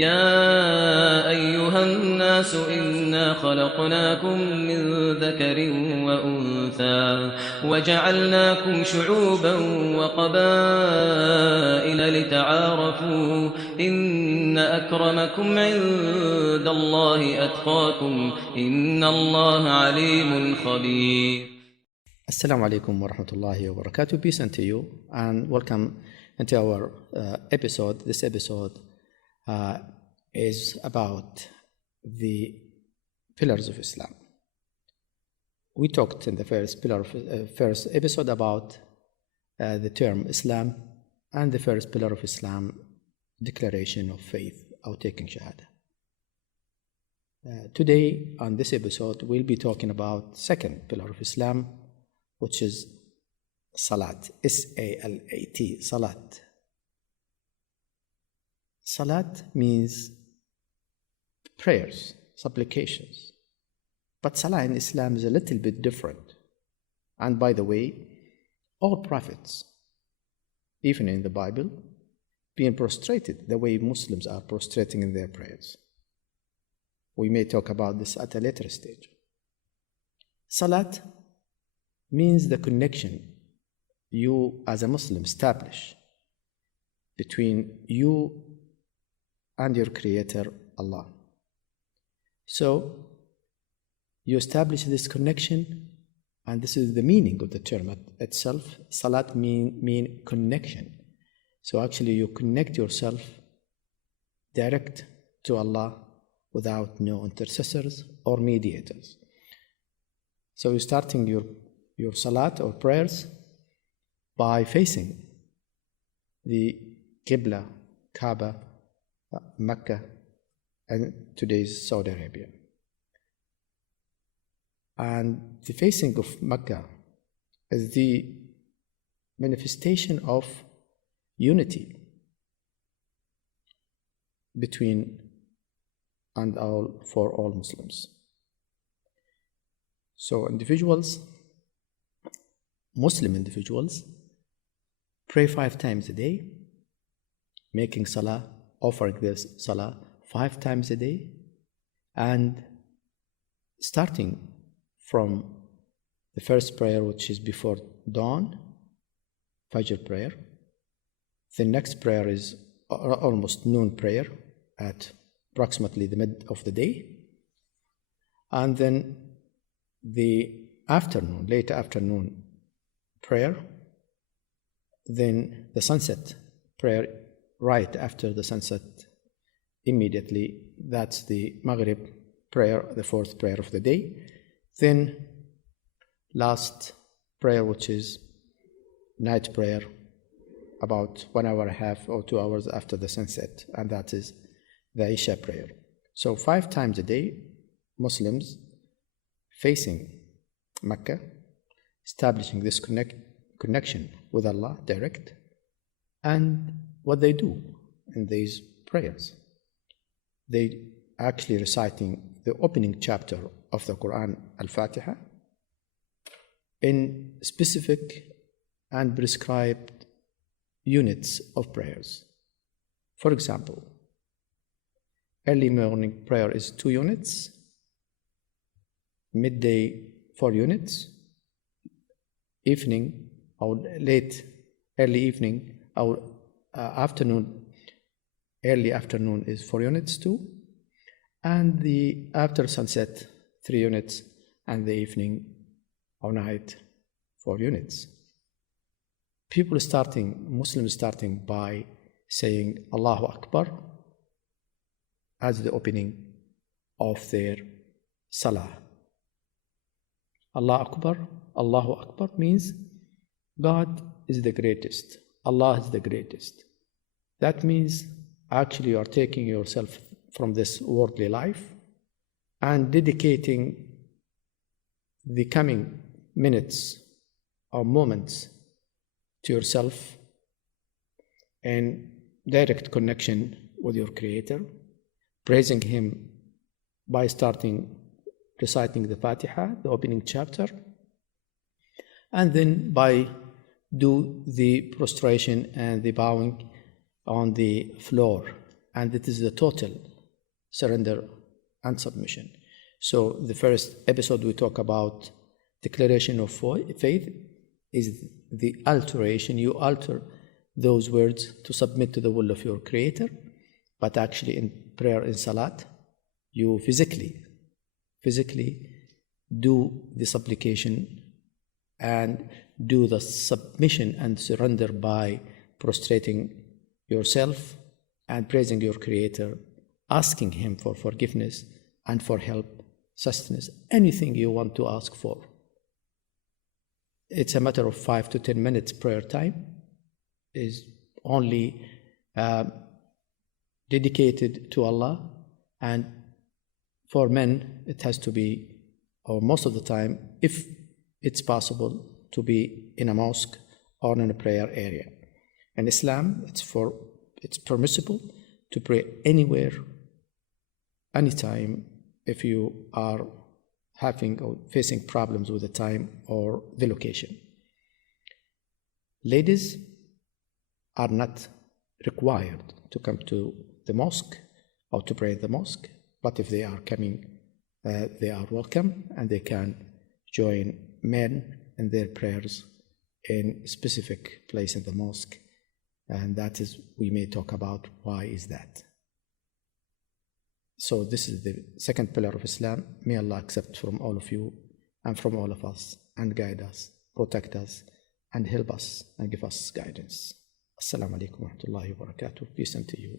يا أيها الناس إنا خلقناكم من ذكر وأنثى وجعلناكم شعوبا وقبائل لتعارفوا إن أكرمكم عند الله أتقاكم إن الله عليم خبير. Assalamu alaikum wa rahmatullahi wa barakatuh. Peace unto you and welcome into our episode. This episode is about the pillars of Islam. We talked in the first episode about the term Islam and the first pillar of Islam, declaration of faith or taking Shahada. Today on this episode we'll be talking about second pillar of Islam, which is Salat, S-A-L-A-T, Salat. Salat means prayers, supplications. But Salah in Islam is a little bit different. And by the way, all prophets, even in the Bible, being prostrated the way Muslims are prostrating in their prayers. We may talk about this at a later stage. Salat means the connection you as a Muslim establish between you and your Creator, Allah. So you establish this connection, and this is the meaning of the term itself. Salat mean connection. So actually you connect yourself direct to Allah without no intercessors or mediators. So you're starting your salat or prayers by facing the Qibla, Kaaba, Mecca, and today's Saudi Arabia. And the facing of Mecca is the manifestation of unity between and for all Muslims. So Muslim individuals pray 5 times a day, making salah, offering this salah 5 times a day, and starting from the first prayer, which is before dawn, Fajr prayer. The next prayer is almost noon prayer at approximately the mid of the day, and then the afternoon, late afternoon prayer, then the sunset prayer right after the sunset immediately. That's the Maghrib prayer, the 4th prayer of the day. Then last prayer, which is night prayer, about 1 hour and a half or 2 hours after the sunset, and that is the Isha prayer. So 5 times a day, Muslims facing Mecca, establishing this connection with Allah direct, and what they do in these prayers, they actually reciting the opening chapter of the Quran, Al-Fatiha, in specific and prescribed units of prayers. For example, early morning prayer is 2 units, midday 4 units, evening or early evening or early afternoon is 4 units too, and the after sunset 3 units, and the evening or night 4 units. Muslims starting by saying Allahu Akbar as the opening of their salah. Allahu Akbar means God is the greatest, Allah is the greatest. That means actually you are taking yourself from this worldly life and dedicating the coming minutes or moments to yourself in direct connection with your Creator, praising Him by reciting the Fatiha, the opening chapter, and then by do the prostration and the bowing on the floor and it is the total surrender and submission. So the first episode we talk about declaration of faith is the alteration. You alter those words to submit to the will of your Creator, but actually in prayer, in Salat, you physically do the supplication and do the submission and surrender by prostrating yourself and praising your Creator, asking Him for forgiveness and for help, sustenance, anything you want to ask for. It's a matter of 5 to 10 minutes prayer time, is only dedicated to Allah, and for men it has to be, or most of the time, if it's possible, to be in a mosque or in a prayer area. In Islam, it's permissible to pray anywhere, anytime, if you are having or facing problems with the time or the location. Ladies are not required to come to the mosque or to pray in the mosque, but if they are coming, they are welcome, and they can join men in their prayers in a specific place in the mosque. And that is, we may talk about why is that. So this is the second pillar of Islam. May Allah accept from all of you and from all of us, and guide us, protect us, and help us, and give us guidance. Assalamu alaikum wa rahmatullahi wa barakatuh. Peace unto you.